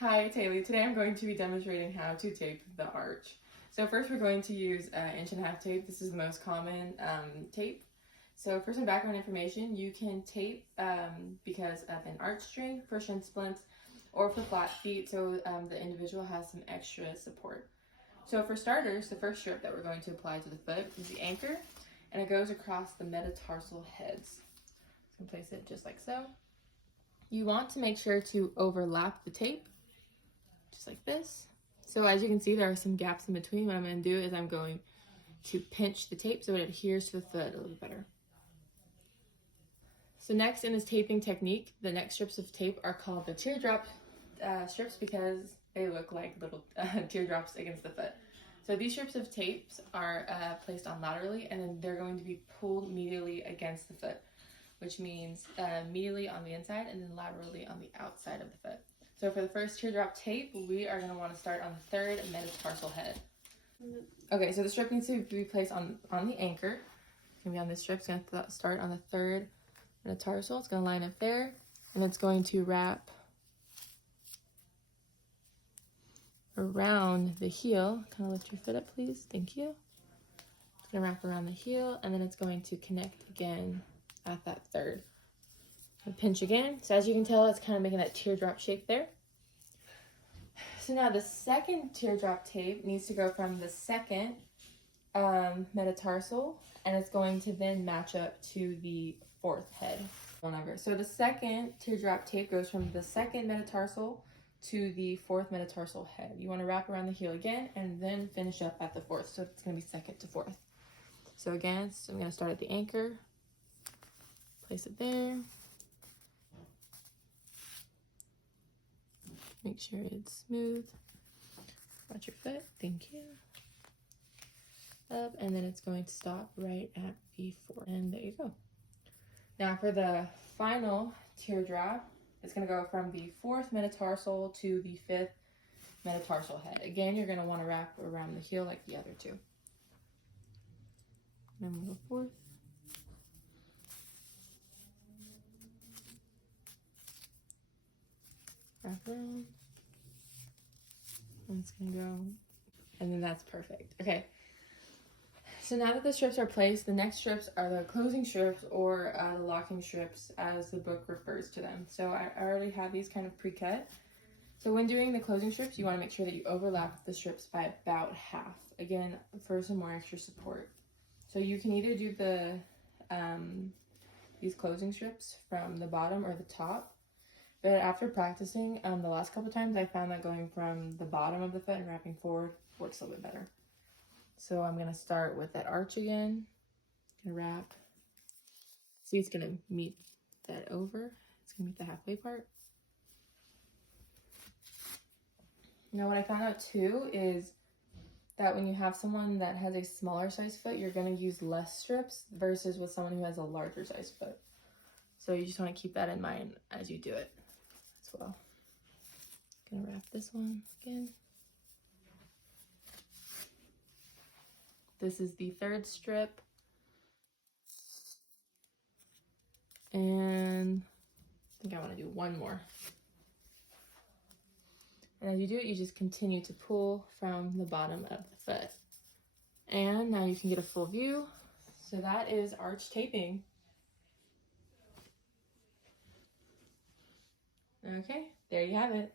Hi, it's Haley. Today I'm going to be demonstrating how to tape the arch. So first we're going to use 1.5" tape. This is the most common tape. So for some background information, you can tape because of an arch string for shin splints or for flat feet, so the individual has some extra support. So for starters, the first strip that we're going to apply to the foot is the anchor, and it goes across the metatarsal heads. So place it just like so. You want to make sure to overlap the tape just like this. So as you can see, there are some gaps in between. What I'm going to do is I'm going to pinch the tape so it adheres to the foot a little better. So next in this taping technique, the next strips of tape are called the teardrop strips because they look like little teardrops against the foot. So these strips of tapes are placed on laterally, and then they're going to be pulled medially against the foot, which means medially on the inside and then laterally on the outside of the foot. So for the first teardrop tape, we are going to want to start on the third metatarsal head. Okay, so the strip needs to be placed on the anchor. It's going to be on this strip. It's going to start on the third metatarsal. It's going to line up there, and it's going to wrap around the heel. Kind of lift your foot up, please. Thank you. It's going to wrap around the heel, and then it's going to connect again at that third. Pinch again. So as you can tell, it's kind of making that teardrop shape there. So now the second teardrop tape needs to go from the second metatarsal, and it's going to then match up to the fourth head. So the second teardrop tape goes from the second metatarsal to the fourth metatarsal head. You want to wrap around the heel again and then finish up at the fourth. So it's going to be second to fourth. So again, I'm going to start at the anchor, place it there. Make sure it's smooth. Watch your foot. Thank you. Up, and then it's going to stop right at B4. And there you go. Now for the final teardrop, it's going to go from the fourth metatarsal to the fifth metatarsal head. Again, you're going to want to wrap around the heel like the other two. And then we'll go fourth. Wrap around. And it's gonna go, and then that's perfect. Okay, so now that the strips are placed, the next strips are the closing strips or the locking strips as the book refers to them. So I already have these kind of pre-cut. So when doing the closing strips, you want to make sure that you overlap the strips by about half, again, for some more extra support. So you can either do the these closing strips from the bottom or the top. But after practicing the last couple times, I found that going from the bottom of the foot and wrapping forward works a little bit better. So I'm going to start with that arch again. Gonna wrap. See, it's going to meet that over. It's going to meet the halfway part. Now what I found out too is that when you have someone that has a smaller size foot, you're going to use less strips versus with someone who has a larger size foot. So you just want to keep that in mind as you do it. Well, gonna wrap this one again. This is the third strip, and I think I want to do one more. And as you do it, you just continue to pull from the bottom of the foot, and now you can get a full view. So that is arch taping. Okay, there you have it.